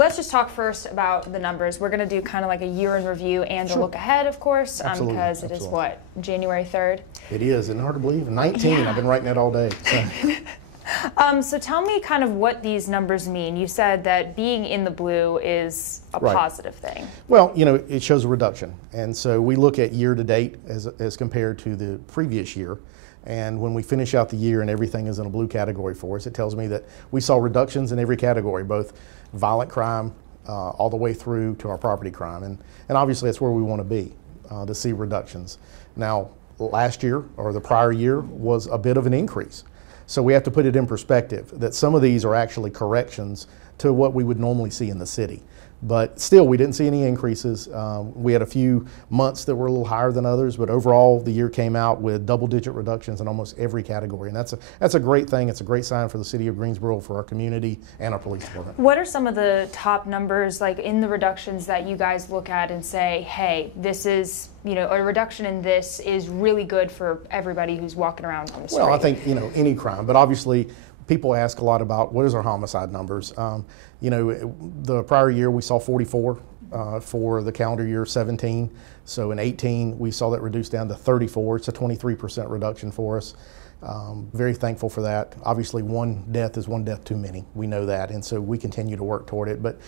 Let's just talk first about the numbers. We're going to do kind of like a year in review and a look ahead, of course, because it is what, January 3rd? It is, and hard to believe. 19, yeah. I've been writing that all day. So. So tell me kind of what these numbers mean. You said that being in the blue is a positive thing. Well, you know, it shows a reduction. And so we look at year to date as compared to the previous year. And when we finish out the year and everything is in a blue category for us, it tells me that we saw reductions in every category, both violent crime all the way through to our property crime. And obviously that's where we want to be, to see reductions. Now, last year or the prior year was a bit of an increase. So we have to put it in perspective that some of these are actually corrections to what we would normally see in the city. But still, we didn't see any increases. We had a few months that were a little higher than others, but overall, the year came out with double-digit reductions in almost every category, and that's a great thing. It's a great sign for the city of Greensboro, for our community, and our police department. What are some of the top numbers, like in the reductions, that you guys look at and say, hey, this is, you know, a reduction in this is really good for everybody who's walking around on the street? Well, I think, you know, any crime, but obviously, people ask a lot about what is our homicide numbers. You know, the prior year we saw 44 for the calendar year 17. So in 18 we saw that reduced down to 34. It's a 23% reduction for us. Very thankful for that. Obviously, one death is one death too many. We know that, and so we continue to work toward it. But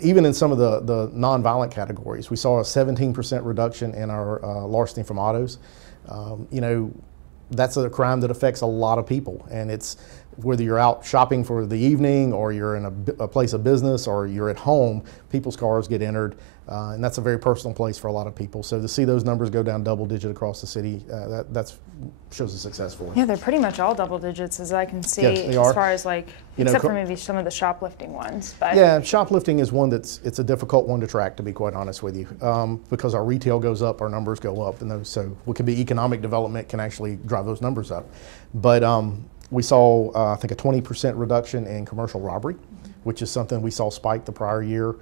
even in some of the nonviolent categories, we saw a 17% reduction in our larceny from autos. You know, that's a crime that affects a lot of people, and it's whether you're out shopping for the evening or you're in a place of business or you're at home, people's cars get entered, and that's a very personal place for a lot of people. So to see those numbers go down double digit across the city, that shows a success for us. Yeah, they're pretty much all double digits, as I can see, yes, they as are. Far as like, except for maybe some of the shoplifting ones. But yeah, shoplifting is one it's a difficult one to track, to be quite honest with you, because our retail goes up, our numbers go up, and so what could be economic development can actually drive those numbers up. But we saw, I think, a 20% reduction in commercial robbery, which is something we saw spike the prior year.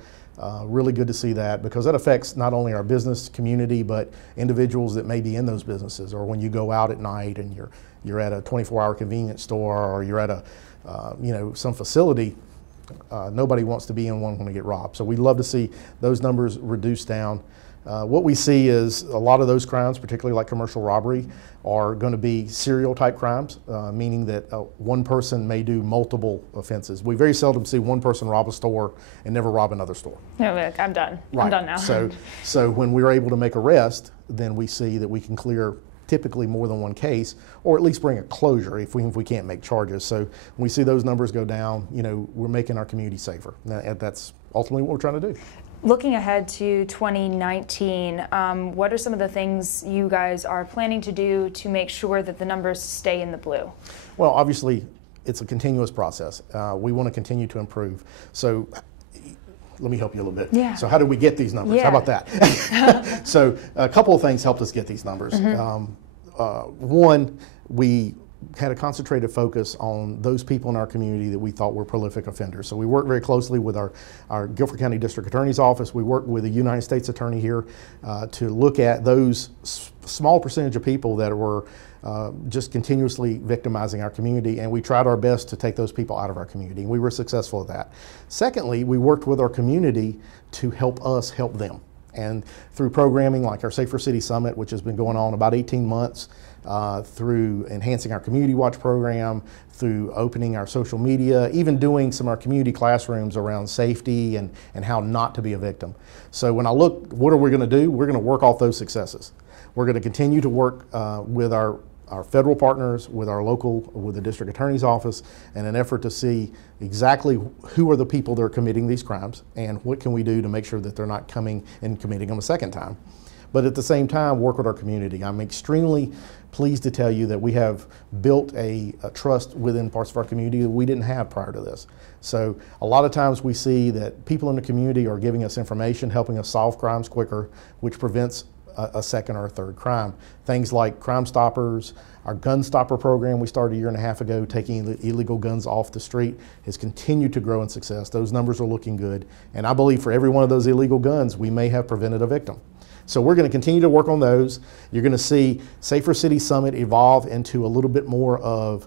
Really good to see that, because that affects not only our business community, but individuals that may be in those businesses, or when you go out at night and you're at a 24-hour convenience store, or you're at a you know, some facility. Nobody wants to be in one when they get robbed. So we'd love to see those numbers reduced down. What we see is a lot of those crimes, particularly like commercial robbery, are going to be serial type crimes, meaning that one person may do multiple offenses. We very seldom see one person rob a store and never rob another store. No, I'm done. Right. I'm done now. So when we're able to make arrest, then we see that we can clear typically more than one case, or at least bring a closure if we can't make charges. So when we see those numbers go down, you know, we're making our community safer. That's ultimately what we're trying to do. Looking ahead to 2019, what are some of the things you guys are planning to do to make sure that the numbers stay in the blue? Well, obviously, it's a continuous process. We want to continue to improve. So let me help you a little bit. Yeah. So how do we get these numbers? Yeah. How about that? So a couple of things helped us get these numbers. One, we had a concentrated focus on those people in our community that we thought were prolific offenders. So we worked very closely with our Guilford County District Attorney's Office. We worked with the United States Attorney here to look at those small percentage of people that were just continuously victimizing our community, and we tried our best to take those people out of our community, and we were successful at that. Secondly, we worked with our community to help us help them. And through programming like our Safer City Summit, which has been going on about 18 months, through enhancing our Community Watch program, through opening our social media, even doing some of our community classrooms around safety and how not to be a victim. So when I look, what are we going to do? We're going to work off those successes. We're going to continue to work with our federal partners, with the District Attorney's Office, in an effort to see exactly who are the people that are committing these crimes and what can we do to make sure that they're not coming and committing them a second time. But at the same time, work with our community. I'm extremely pleased to tell you that we have built a trust within parts of our community that we didn't have prior to this. So a lot of times we see that people in the community are giving us information, helping us solve crimes quicker, which prevents a second or a third crime. Things like Crime Stoppers, our Gun Stopper program we started a year and a half ago, taking illegal guns off the street, has continued to grow in success. Those numbers are looking good. And I believe for every one of those illegal guns, we may have prevented a victim. So we're going to continue to work on those. You're going to see Safer City Summit evolve into a little bit more of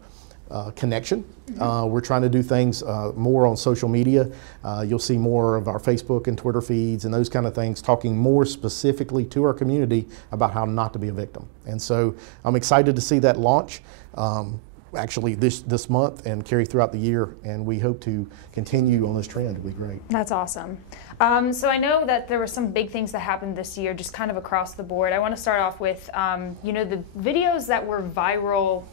connection. We're trying to do things more on social media. You'll see more of our Facebook and Twitter feeds and those kind of things, talking more specifically to our community about how not to be a victim. And so I'm excited to see that launch actually this month and carry throughout the year, and we hope to continue on this trend. It'll be great. That's awesome. So I know that there were some big things that happened this year, just kind of across the board. I want to start off with, the videos that were viral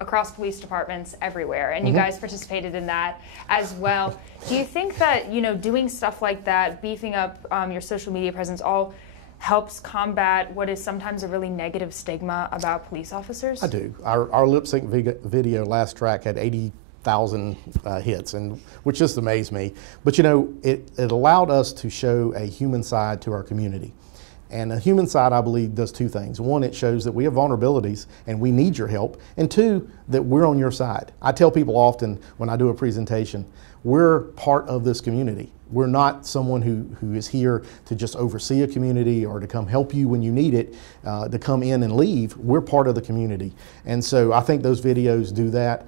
across police departments everywhere, and you guys participated in that as well. Do you think that, doing stuff like that, beefing up your social media presence, all helps combat what is sometimes a really negative stigma about police officers? I do. Our lip sync video last track had 80,000 hits, and which just amazed me. But it allowed us to show a human side to our community. And a human side, I believe, does two things. One, it shows that we have vulnerabilities and we need your help. And two, that we're on your side. I tell people often when I do a presentation, we're part of this community. We're not someone who is here to just oversee a community or to come help you when you need it, to come in and leave. We're part of the community. And so I think those videos do that.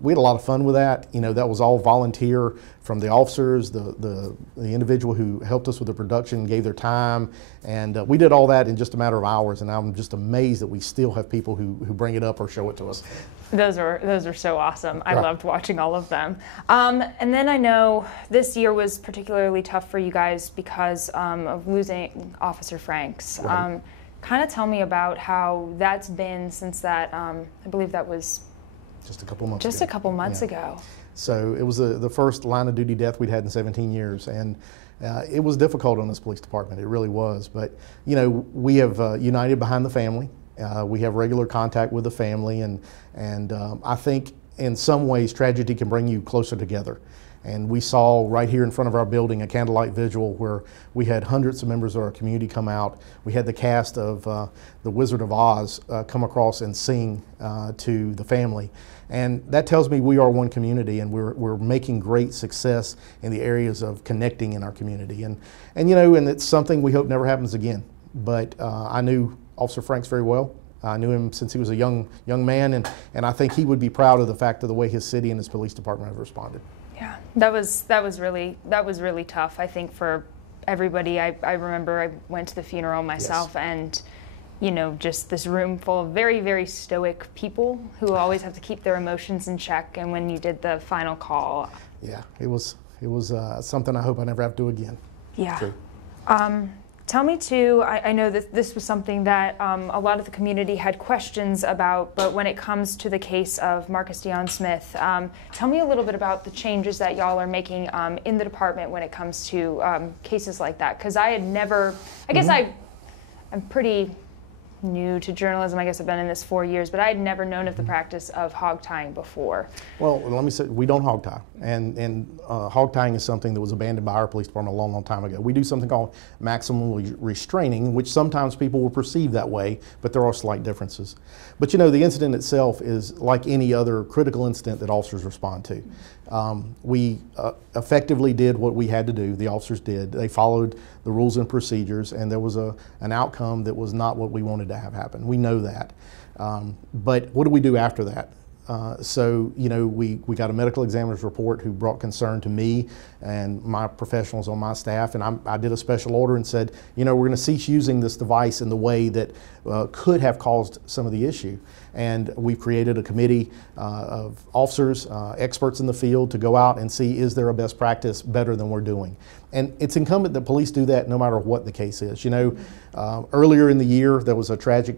We had a lot of fun with that. That was all volunteer from the officers, the individual who helped us with the production gave their time. And we did all that in just a matter of hours. And I'm just amazed that we still have people who bring it up or show it to us. Those are so awesome. I loved watching all of them. And then I know this year was particularly tough for you guys because of losing Officer Franks. Right. Kind of tell me about how that's been since that, I believe that was just a couple months ago. Just a couple months ago. So it was the first line of duty death we'd had in 17 years. And it was difficult on this police department. It really was. But, we have united behind the family. We have regular contact with the family, and I think in some ways tragedy can bring you closer together. And we saw right here in front of our building a candlelight vigil where we had hundreds of members of our community come out. We had the cast of The Wizard of Oz come across and sing to the family. And that tells me we are one community, and we're making great success in the areas of connecting in our community. And it's something we hope never happens again. But I knew Officer Franks very well. I knew him since he was a young man, and I think he would be proud of the fact of the way his city and his police department have responded. Yeah, that was really tough, I think, for everybody. I remember I went to the funeral myself, yes. And just this room full of very, very stoic people who always have to keep their emotions in check. And when you did the final call, yeah, it was something I hope I never have to do again. Yeah. True. Tell me too, I know that this was something that a lot of the community had questions about, but when it comes to the case of Marcus Dion Smith, tell me a little bit about the changes that y'all are making in the department when it comes to cases like that. Because I had never, I guess I'm pretty new to journalism. I guess I've been in this 4 years, but I had never known of the practice of hog tying before. Well, let me say, we don't hog tie. And hog tying is something that was abandoned by our police department a long, long time ago. We do something called maximum restraining, which sometimes people will perceive that way, but there are slight differences. But the incident itself is like any other critical incident that officers respond to. We effectively did what we had to do. The officers did. They followed the rules and procedures, and there was an outcome that was not what we wanted to have happen. We know that. But what do we do after that? So we got a medical examiner's report who brought concern to me and my professionals on my staff, and I did a special order and said, we're going to cease using this device in the way that could have caused some of the issue. And we've created a committee of officers, experts in the field to go out and see, is there a best practice better than we're doing? And it's incumbent that police do that no matter what the case is. Earlier in the year, there was a tragic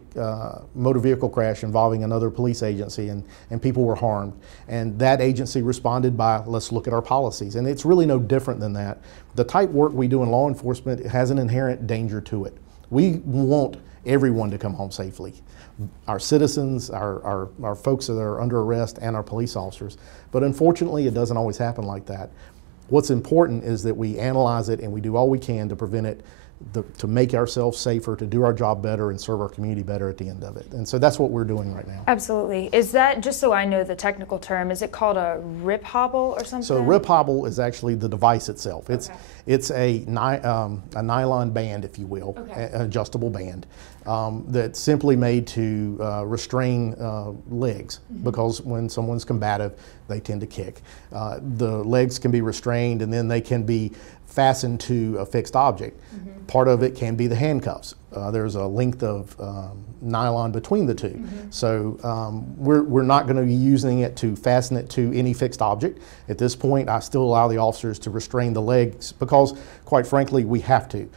motor vehicle crash involving another police agency, and people were harmed. And that agency responded by, let's look at our policies. And it's really no different than that. The type work we do in law enforcement has an inherent danger to it. We want everyone to come home safely. Our citizens, our folks that are under arrest, and our police officers. But unfortunately, it doesn't always happen like that. What's important is that we analyze it and we do all we can to prevent it, to make ourselves safer, to do our job better, and serve our community better at the end of it. And so that's what we're doing right now. Absolutely. Is that, just so I know the technical term, is it called a rip hobble or something? So rip hobble is actually the device itself. It's a nylon band, if you will, an adjustable band that's simply made to restrain legs, because when someone's combative, they tend to kick. The legs can be restrained, and then they can be fastened to a fixed object. Part of it can be the handcuffs. There's a length of nylon between the two. So we're not going to be using it to fasten it to any fixed object. At this point, I still allow the officers to restrain the legs because, quite frankly, we have to.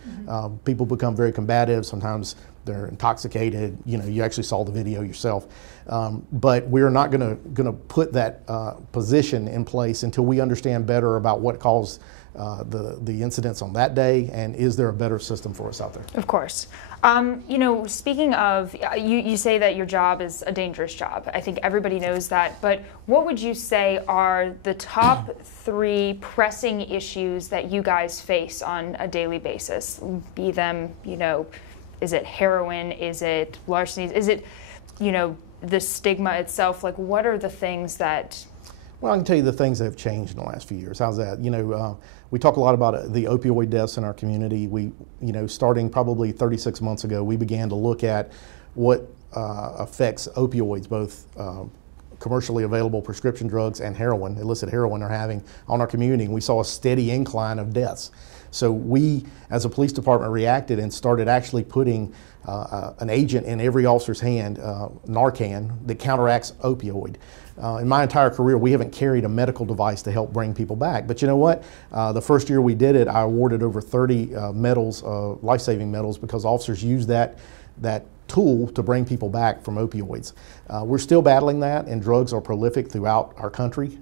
People become very combative. Sometimes they're intoxicated. You know, you actually saw the video yourself. But we're not going to put that position in place until we understand better about what caused the incidents on that day, and is there a better system for us out there? Of course. You know, speaking of, you say that your job is a dangerous job. I think everybody knows that, but what would you say are the top 3 pressing issues that you guys face on a daily basis? Be them, you know, is it heroin? Is it larcenies? Is it, you know, the stigma itself? Like, what are the things that... Well, I can tell you the things that have changed in the last few years. How's that? You know, we talk a lot about the opioid deaths in our community. We, you know, starting probably 36 months ago, we began to look at what affects opioids, both commercially available prescription drugs and heroin, illicit heroin, are having on our community. And we saw a steady incline of deaths. So we, as a police department, reacted and started actually putting an agent in every officer's hand, Narcan, that counteracts opioid. In my entire career, we haven't carried a medical device to help bring people back. But you know what? The first year we did it, I awarded over 30 medals, life-saving medals, because officers used that tool to bring people back from opioids. We're still battling that, and drugs are prolific throughout our country.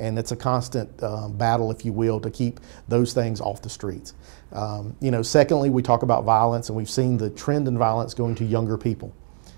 And it's a constant battle, if you will, to keep those things off the streets. You know, secondly, we talk about violence, and we've seen the trend in violence going to younger people.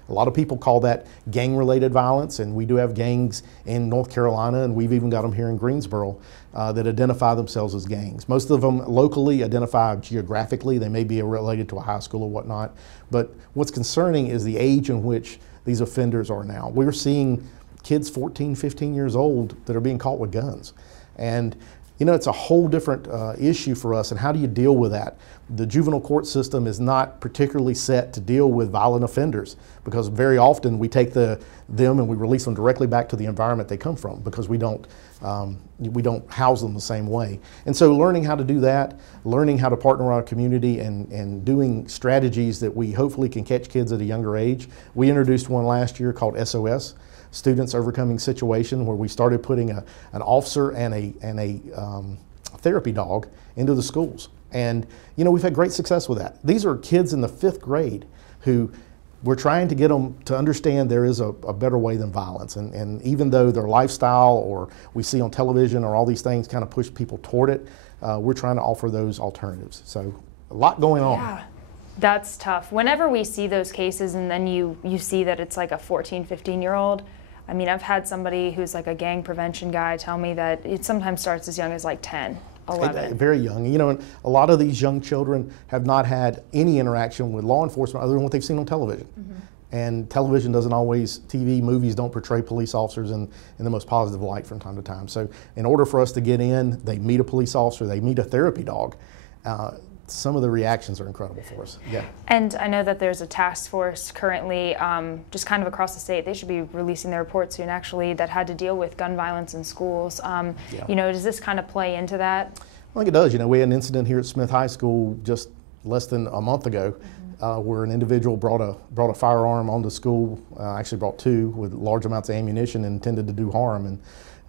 A lot of people call that gang-related violence, and we do have gangs in North Carolina, and we've even got them here in Greensboro that identify themselves as gangs. Most of them locally identify geographically. They may be related to a high school or whatnot. But what's concerning is the age in which these offenders are now. We're seeing kids 14, 15 years old that are being caught with guns. And you know, it's a whole different issue for us, and how do you deal with that? The juvenile court system is not particularly set to deal with violent offenders, because very often we take them and we release them directly back to the environment they come from, because we don't house them the same way. And so learning how to do that, learning how to partner with our community, and doing strategies that we hopefully can catch kids at a younger age. We introduced one last year called SOS, Students Overcoming Situation, where we started putting an officer and a therapy dog into the schools. And you know, we've had great success with that. These are kids in the 5th grade who we're trying to get them to understand there is a better way than violence. And even though their lifestyle, or we see on television, or all these things kind of push people toward it, we're trying to offer those alternatives. So a lot going on. Yeah. That's tough. Whenever we see those cases and then you see that it's like a 14, 15-year-old, I mean, I've had somebody who's like a gang prevention guy tell me that it sometimes starts as young as like 10, 11. Very young. You know, a lot of these young children have not had any interaction with law enforcement other than what they've seen on television. And television doesn't always, TV, movies don't portray police officers in the most positive light from time to time. So in order for us to get in, they meet a police officer, they meet a therapy dog. Some of the reactions are incredible for us. Yeah. And I know that there's a task force currently just kind of across the state. They should be releasing their report soon, actually, that had to deal with gun violence in schools. You know, does this kind of play into that? I think it does. You know, we had an incident here at Smith High School just less than a month ago where an individual brought a firearm onto school, actually brought 2 with large amounts of ammunition and intended to do harm. And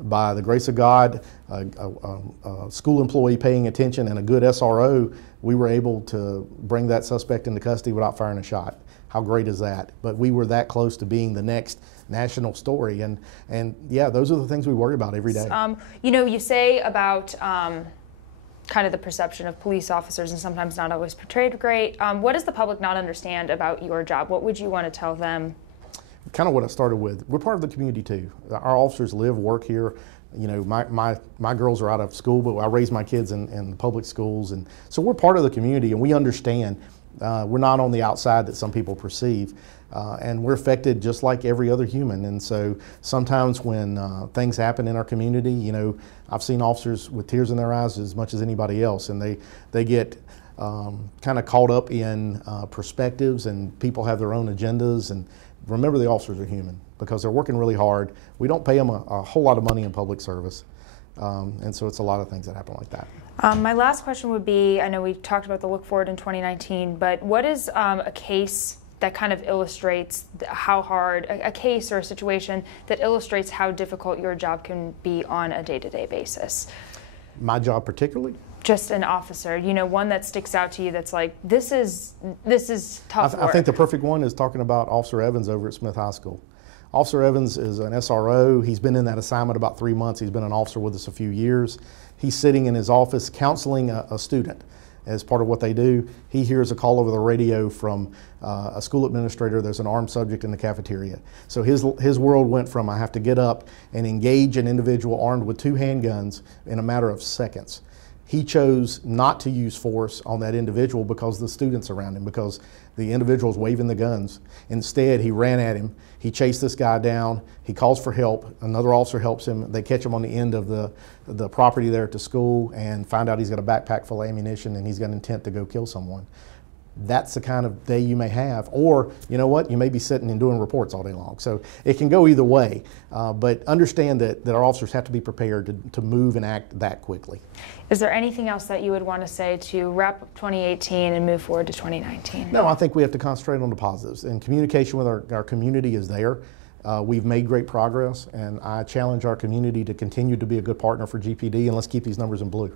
by the grace of God, a school employee paying attention and a good SRO, we were able to bring that suspect into custody without firing a shot. How great is that? But we were that close to being the next national story. And yeah, those are the things we worry about every day. You know, you say about kind of the perception of police officers and sometimes not always portrayed great. What does the public not understand about your job? What would you want to tell them? Kind of what I started with. We're part of the community too. Our officers live, work here. You know, my girls are out of school, but I raise my kids in public schools, and so we're part of the community, and we understand. We're not on the outside that some people perceive, and we're affected just like every other human. And so sometimes when things happen in our community, you know, I've seen officers with tears in their eyes as much as anybody else, and they get kind of caught up in perspectives, and people have their own agendas. And remember, the officers are human because they're working really hard. We don't pay them a whole lot of money in public service. And so it's a lot of things that happen like that. My last question would be, I know we talked about the look forward in 2019, but what is a case that kind of illustrates how hard, a case or a situation that illustrates how difficult your job can be on a day-to-day basis? My job particularly? Just an officer, you know, one that sticks out to you that's like, this is tough work. I think the perfect one is talking about Officer Evans over at Smith High School. Officer Evans is an SRO. He's been in that assignment about 3 months. He's been an officer with us a few years. He's sitting in his office counseling a student as part of what they do. He hears a call over the radio from a school administrator. There's an armed subject in the cafeteria. So his world went from, I have to get up and engage an individual armed with 2 handguns in a matter of seconds. He chose not to use force on that individual because the students around him, because the individual's waving the guns. Instead, he ran at him. He chased this guy down. He calls for help. Another officer helps him. They catch him on the end of the property there at the school and find out he's got a backpack full of ammunition and he's got intent to go kill someone. That's the kind of day you may have. Or, you know what, you may be sitting and doing reports all day long. So it can go either way. But understand that our officers have to be prepared to move and act that quickly. Is there anything else that you would want to say to wrap up 2018 and move forward to 2019? No, I think we have to concentrate on the positives. And communication with our community is there. We've made great progress, and I challenge our community to continue to be a good partner for GPD, and let's keep these numbers in blue.